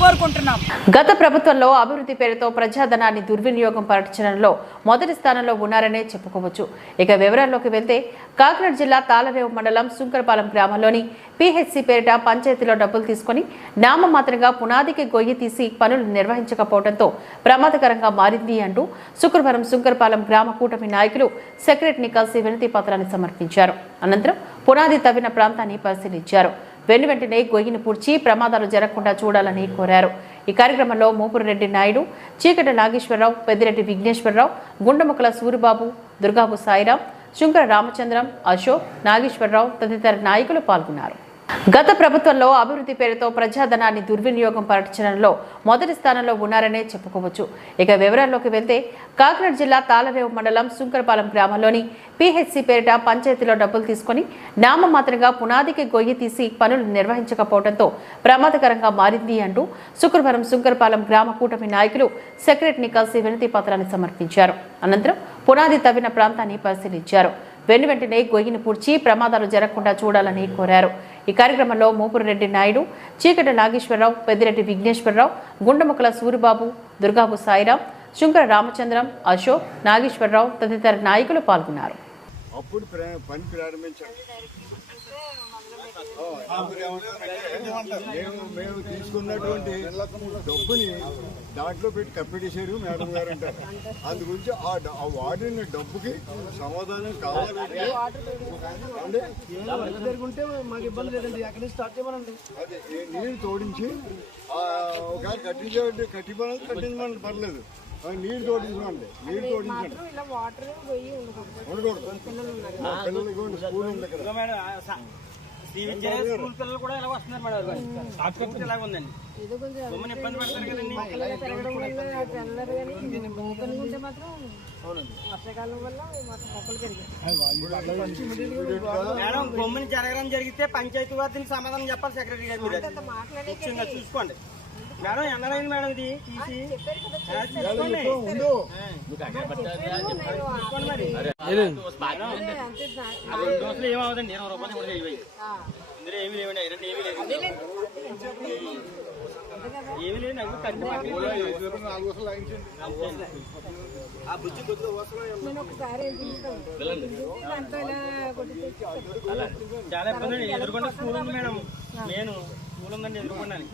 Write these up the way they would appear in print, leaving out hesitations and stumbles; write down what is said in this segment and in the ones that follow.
కోరుకుంటున్నాం. గత ప్రభుత్వంలో అభివృద్ధి పేరుతో ప్రజాధనాన్ని దుర్వినియోగం పరచడంలో మొదటి స్థానంలో ఉన్నారనే చెప్పుకోవచ్చు. ఇక వివరాల్లోకి వెళ్తే కాకినాడ జిల్లా తాళరేవు మండలం సుంకరపాలెం గ్రామంలోని పిహెచ్సి పేరిట పంచాయతీలో డబ్బులు తీసుకుని నామమాత్రంగా పునాదికి గొయ్యి తీసి పనులు నిర్వహించకపోవడంతో ప్రమాదకరంగా మారింది అంటూ శుక్రవారం సుంకరపాలెం గ్రామ కూటమి నాయకులు సెక్రటరీని కలిసి వినతి పత్రాన్ని సమర్పించారు. అనంతరం పునాది తవ్విన ప్రాంతాన్ని పరిశీలించారు. వెంటనే గొయ్యిని పూడ్చి ప్రమాదాలు జరగకుండా చూడాలని కోరారు. ఈ కార్యక్రమంలో మోపురెడ్డి నాయుడు, చీకట నాగేశ్వరరావు, పెద్దిరెడ్డి విఘ్నేశ్వరరావు, గుండముక్కల సూరిబాబు, దుర్గాబు సాయిరాం, శుంకర రామచంద్రం, అశోక్, నాగేశ్వరరావు తదితర నాయకులు పాల్గొన్నారు. గత ప్రభుత్వంలో అభివృద్ధి పేరుతో ప్రజాధనాన్ని దుర్వినియోగం పరచడంలో మొదటి స్థానంలో ఉన్నారనే చెప్పుకోవచ్చు. ఇక వివరాల్లోకి వెళ్తే కాకినాడ జిల్లా తాళరేవు మండలం సుంకరపాలెం గ్రామంలోని పిహెచ్సి పేరిట పంచాయతీలో డబ్బులు తీసుకుని నామమాత్రంగా పునాదికి గొయ్యి తీసి పనులు నిర్వహించకపోవడంతో ప్రమాదకరంగా మారింది అంటూ శుక్రవారం సుంకరపాలెం గ్రామ కూటమి నాయకులు సెక్రటరీని కలిసి వినతి పత్రాన్ని సమర్పించారు. అనంతరం పునాది తవ్విన ప్రాంతాన్ని పరిశీలించారు. వెంటనే గొయ్యిని పూడ్చి ప్రమాదాలు జరగకుండా చూడాలని కోరారు. ఈ కార్యక్రమంలో మోపురెడ్డి నాయుడు, చీకట నాగేశ్వరరావు, పెద్దిరెడ్డి విఘ్నేశ్వరరావు, గుండముక్కల సూరిబాబు, దుర్గాబు సాయిరాం, శుంకర రామచంద్రం, అశోక్, నాగేశ్వరరావు తదితర నాయకులు పాల్గొన్నారు. మేము తీసుకున్నటువంటి డబ్బుని దాంట్లో పెట్టి కప్పెట్టేశారు మేడం గారు అంటారు. అందు గురించి ఆ వాడిన డబ్బుకి సమాధానం కావాలంటే అదే నీరు తోడించి ఒకవేళ కట్టించమని పర్లేదు, నీరు తోడించమండి. నీరు తోడించండి, ఉండకూడదు. పిల్లలకి స్కూల్ ఉంది కదా, స్కూల్ పిల్లలు కూడా ఇలా వస్తున్నారు మేడం. ఇలాగ ఉందండి, మమ్మల్ని ఇబ్బంది పెడతారు కదండి. మేడం బొమ్మని జరగడం జరిగితే పంచాయతీ వారికి సమాధానం చెప్పాలి సెక్రటరీ గారు. మీరు చూసుకోండి మేడం, ఎండలైంది మేడం, ఇది తీసి ఏమవుదండి. 20 రూపాయలు కూడా ఇందులో ఏమి లేవండి, ఐరన్ ఏమి లేదు, ఏమి లేదు. నాకు ఆ బుద్ధి కొద్దిగా చాలా ఇబ్బంది అండి. ఎదురుకుండా స్కూల్ ఉంది మేడం, నేను స్కూల్ ఉందండి ఎదురుకున్నాను.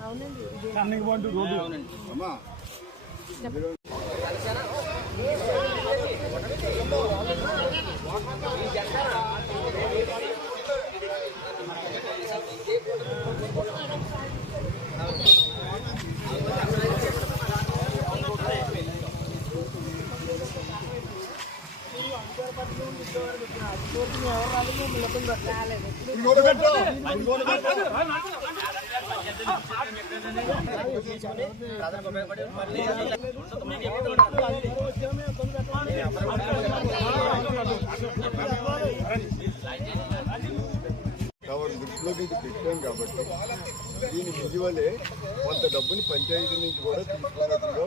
దృష్టిలోకి పెట్టాం కాబట్టి దీని విజువలే కొంత డబ్బుని పంచాయతీ నుంచి కూడా తీసుకున్నట్టుగా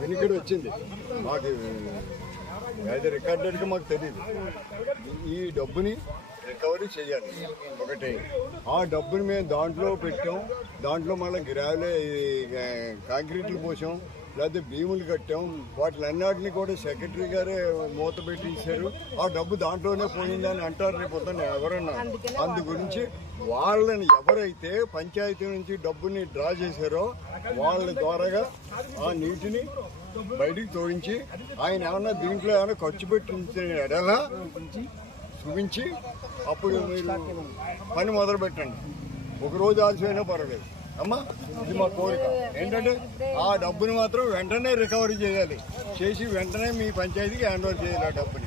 వెనుకడు వచ్చింది. మాకు అది రికార్డెడ్గా మాకు తెలియదు. ఈ డబ్బుని రికవరీ చేయాలి ఒకటే. ఆ డబ్బుని మేము దాంట్లో పెట్టాం, దాంట్లో మళ్ళీ గ్రావెలే కాంక్రీట్లు పోసాం, లేకపోతే భీములు కట్టాం. వాటిలన్నిటిని కూడా సెక్రటరీ గారే మూత పెట్టించారు. ఆ డబ్బు దాంట్లోనే పోయిందని అంటారు రేపు పొద్దున్న ఎవరన్నా. అందు గురించి వాళ్ళని ఎవరైతే పంచాయతీ నుంచి డబ్బుని డ్రా చేశారో వాళ్ళ ద్వారాగా ఆ నీటిని బయటికి తోడించి ఆయన ఏమన్నా దీంట్లో ఏమైనా ఖర్చు పెట్టించిన ఎడలా చూపించి అప్పుడు మీరు పని మొదలు పెట్టండి. ఒకరోజు ఆలస్యమైనా పర్వాలేదు అమ్మా. ఇది మా కోరిక ఏంటంటే ఆ డబ్బుని మాత్రం వెంటనే రికవరీ చేయాలి, చేసి వెంటనే మీ పంచాయతీకి హ్యాండ్ ఓవర్ చేయాలి. ఆ డబ్బుని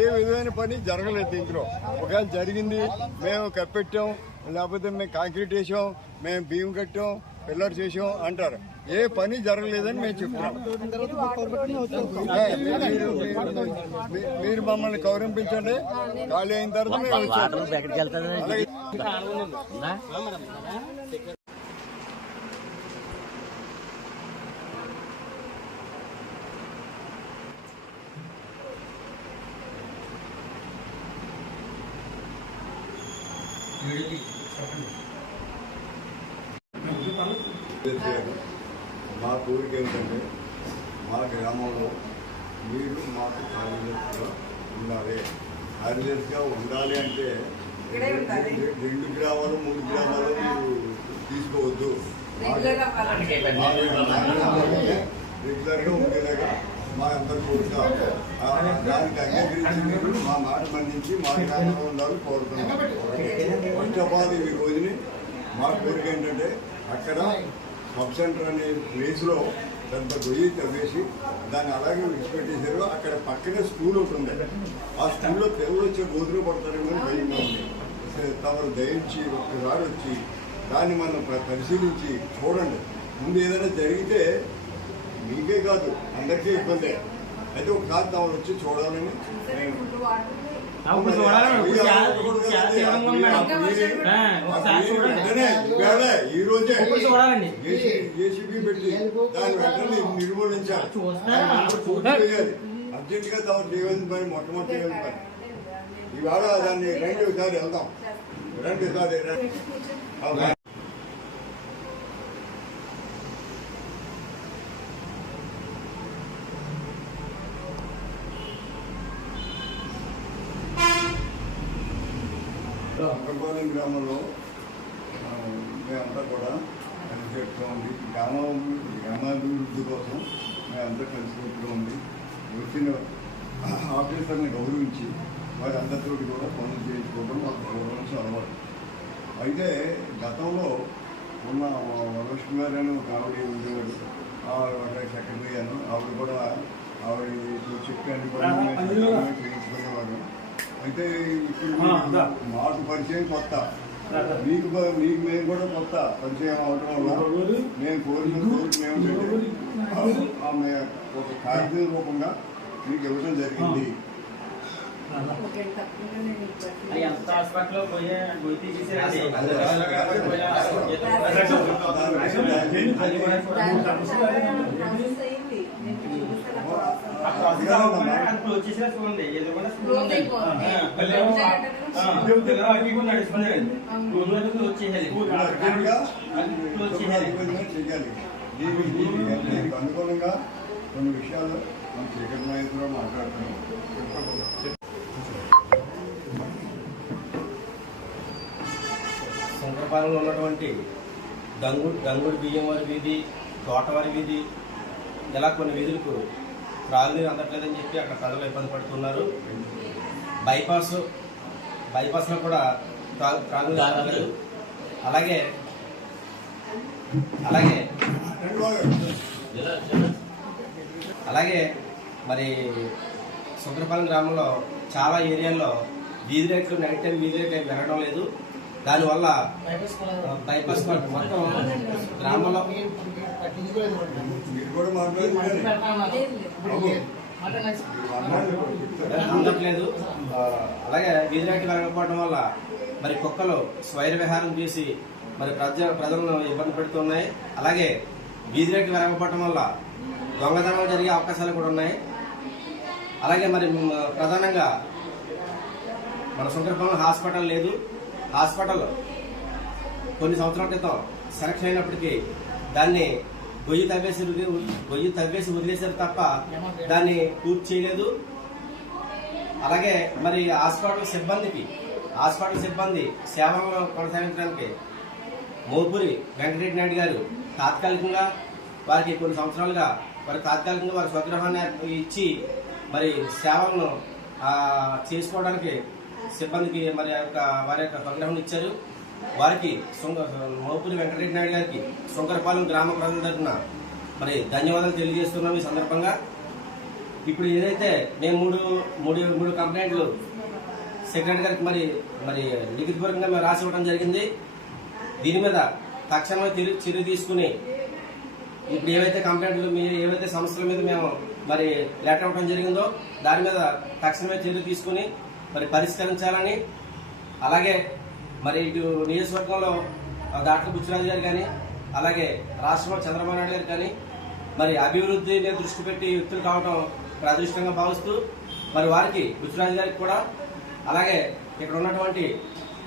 ఏ విధమైన పని జరగలేదు దీంట్లో. ఒకవేళ జరిగింది మేము కప్పెట్టాం, లేకపోతే మేము కాంక్రీట్ వేసాం, మేము భీమ్ కట్టాం, పిల్లర్ చేసాం అంటారు. ఏ పని జరగలేదని మేము చెప్తున్నాం. మీరు మమ్మల్ని గౌరవించండి. ఖాళీ అయిన తర్వాత మేము వచ్చాం. గారు, మా కోరిక ఏంటంటే మా గ్రామంలో మీరు మాకు కార్యదర్శిగా ఉండాలి. కార్యదర్శిగా ఉండాలి అంటే 2 గ్రామాలు 3 గ్రామాలు మీరు తీసుకోవద్దు. రెగ్యులర్గా ఉండేలాగా మా అందరి కోరిక. దానికి అంగీకరించి మీరు మా మాట మన్నించి మా గ్రామంలో ఉండాలని కోరుతున్నాం. ఫస్ట్ ఆఫ్ ఆల్ ఈ రోజుని మా కోరిక ఏంటంటే అక్కడ సబ్ సెంటర్ అనే ప్లేస్లో పెద్ద గొయ్యి తవ్వేసి దాన్ని అలాగే విడిచిపెట్టేశారు. అక్కడ పక్కనే స్కూల్ ఉంటుంది. ఆ స్కూల్లో పిల్లలు వచ్చే గోతులు పడతారేమో అని భయంగా ఉంది. తమరు దయించి ఒక్కసారి వచ్చి దాన్ని మనం పరిశీలించి చూడండి. ముందు ఏదైనా జరిగితే మీకే కాదు అందరికీ ఇబ్బంది. అయితే ఒకసారి తమరు వచ్చి చూడాలని ఈ రోజే జేసీబీ పెట్టి దాని వెంటనే నిర్మూలించాలి. పూర్తి చేయాలి. అర్జెంట్ గా తమరు చేయవలసిన పని మొట్టమొదటి చేయవలసిన పని. ఇవాళ దాన్ని రండి ఒకసారి వెళ్దాం. రండి ఒకసారి అంకపాలెం గ్రామంలో మేమంతా కూడా కలిసికట్టుగా ఉంది. గ్రామాభివృద్ధి కోసం మేమంతా కలిసికట్టుగా ఉంది. వచ్చిన ఆఫీసర్ని గౌరవించి వారి అందరితో కూడా పనులు చేయించుకోవడం మాకు గౌరవించిన అలవాటు. అయితే గతంలో ఉన్న వరలక్ష్మి గారు అని ఒక ఆవిడ ఉండేవాడు. ఆవిడ సెక్రటరీ అని ఆవిడ కూడా ఆవిడ చెప్పాను కూడా చేయించుకునేవాడు. అయితే ఇప్పుడు మాకు పరిచయం కొత్త, మీకు మేము కూడా కొత్త పరిచయం అవడం వల్ల మేము కోరిక ఆమె ఒక కాగితం రూపంగా మీకు ఇవ్వడం జరిగింది. వచ్చేసేసుకోండి. అనుకూలంగా కొన్ని విషయాలు మన చీకటి నాయకులు మాట్లాడుతున్నాం. శంకరపాలెంలో ఉన్నటువంటి గంగుడి బియ్యంవారి వీధి, తోటవారి వీధి, ఇలా కొన్ని వీధులకు త్రాగునీరు అందట్లేదని చెప్పి అక్కడ ప్రజలు ఇబ్బంది పడుతున్నారు. బైపాస్లో కూడా త్రాగునీరు అందట్లేదు. అలాగే మరి శంకరపాలెం గ్రామంలో చాలా ఏరియాల్లో వీధి రేట్లు నైట్ టైం వీధి రేట్లు పెరగడం లేదు. దానివల్ల బైపాస్ మొత్తం గ్రామంలో అందట్లేదు. అలాగే వీధి రేట్లు పెరగకపోవడం వల్ల మరి కుక్కలు స్వైర విహారం చేసి మరి ప్రజలను ఇబ్బంది పెడుతున్నాయి. అలాగే వీధి రేట్లు పెరగకపోవడం వల్ల దొంగతనాలు జరిగే అవకాశాలు కూడా ఉన్నాయి. అలాగే మరి ప్రధానంగా మన శంకరపాలెం హాస్పిటల్ లేదు. హాస్పిటల్ కొన్ని సంవత్సరాల క్రితం సెలక్షన్ అయినప్పటికీ దాన్ని గొయ్యి తవ్వేసి వదిలేశారు తప్ప దాన్ని పూర్తి చేయలేదు. అలాగే మరి హాస్పిటల్ సిబ్బంది సేవలను కొనసాగించడానికి మోపూరి వెంకటరెడ్డి నాయుడు గారు తాత్కాలికంగా వారికి కొన్ని సంవత్సరాలుగా వారి స్వగృహాన్ని ఇచ్చి మరి సేవలను చేసుకోవడానికి సిబ్బందికి వారి యొక్క స్వగృహం ఇచ్చారు. వారికి మోపూరి వెంకటరెడ్డి నాయుడు గారికి శంకరపాలెం గ్రామ ప్రజల తరఫున మరి ధన్యవాదాలు తెలియజేస్తున్నాం. ఈ సందర్భంగా ఇప్పుడు ఏదైతే మేము మూడు కంప్లైంట్లు సెక్రటరీ గారికి మరి లిఖితపూర్వకంగా మేము రాసి ఇవ్వడం జరిగింది. దీని మీద తక్షణమే చర్య తీసుకుని ఇప్పుడు ఏవైతే కంప్లైంట్లు ఏవైతే సమస్యల మీద మేము మరి లెటర్ ఇవ్వడం జరిగిందో దాని మీద తక్షణమే చర్య తీసుకుని మరి పరిష్కరించాలని, అలాగే మరి ఇటు నియోజకవర్గంలో డాక్టర్ బుచ్చిరాజు గారు కానీ అలాగే రాష్ట్రంలో చంద్రబాబు నాయుడు గారు కానీ మరి అభివృద్ధి మీద దృష్టి పెట్టి వ్యక్తులు కావడం అదృష్టంగా భావిస్తూ మరి వారికి బుచ్చిరాజు గారికి కూడా అలాగే ఇక్కడ ఉన్నటువంటి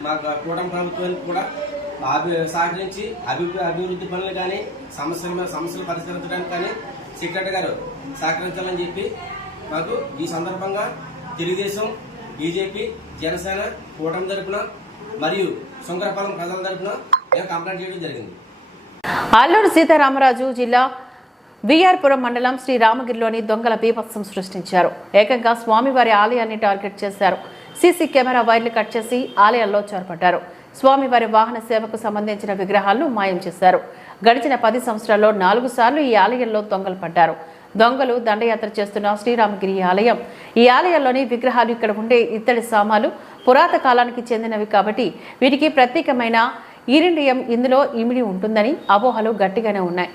మా కూటమి ప్రభుత్వానికి కూడా సహకరించి అభివృద్ధి పనులు కానీ సమస్యలు పరిష్కరించడానికి కానీ సెక్రటరీ గారు సహకరించాలని చెప్పి మాకు ఈ సందర్భంగా తెలుగుదేశం, బీజేపీ, జనసేన కూటమి తరపున మరియు శంకరపాలెం ప్రజల తరపున మేము కంప్లైంట్ చేయడం జరిగింది. అల్లూరు సీతారామరాజు జిల్లా విఆర్పురం మండలం శ్రీ రామగిరిలోని దొంగల బీభత్సం సృష్టించారు. ఏకంగా స్వామివారి ఆలయాన్ని టార్గెట్ చేశారు. సీసీ కెమెరా వైర్లు కట్ చేసి ఆలయాల్లో చొరబడ్డారు. స్వామివారి వాహన సేవకు సంబంధించిన విగ్రహాలను మాయం చేశారు. గడిచిన 10 సంవత్సరాల్లో 4 సార్లు ఈ ఆలయంలో దొంగలు పడ్డారు. దొంగలు దండయాత్ర చేస్తున్న శ్రీరామగిరి ఆలయం. ఈ ఆలయంలోని విగ్రహాలు ఇక్కడ ఉండే ఇత్తడి సామాలు పురాతన కాలానికి చెందినవి కాబట్టి వీటికి ప్రత్యేకమైన ఈరిండియం ఇందులో ఇమిడి ఉంటుందని అపోహలు గట్టిగానే ఉన్నాయి.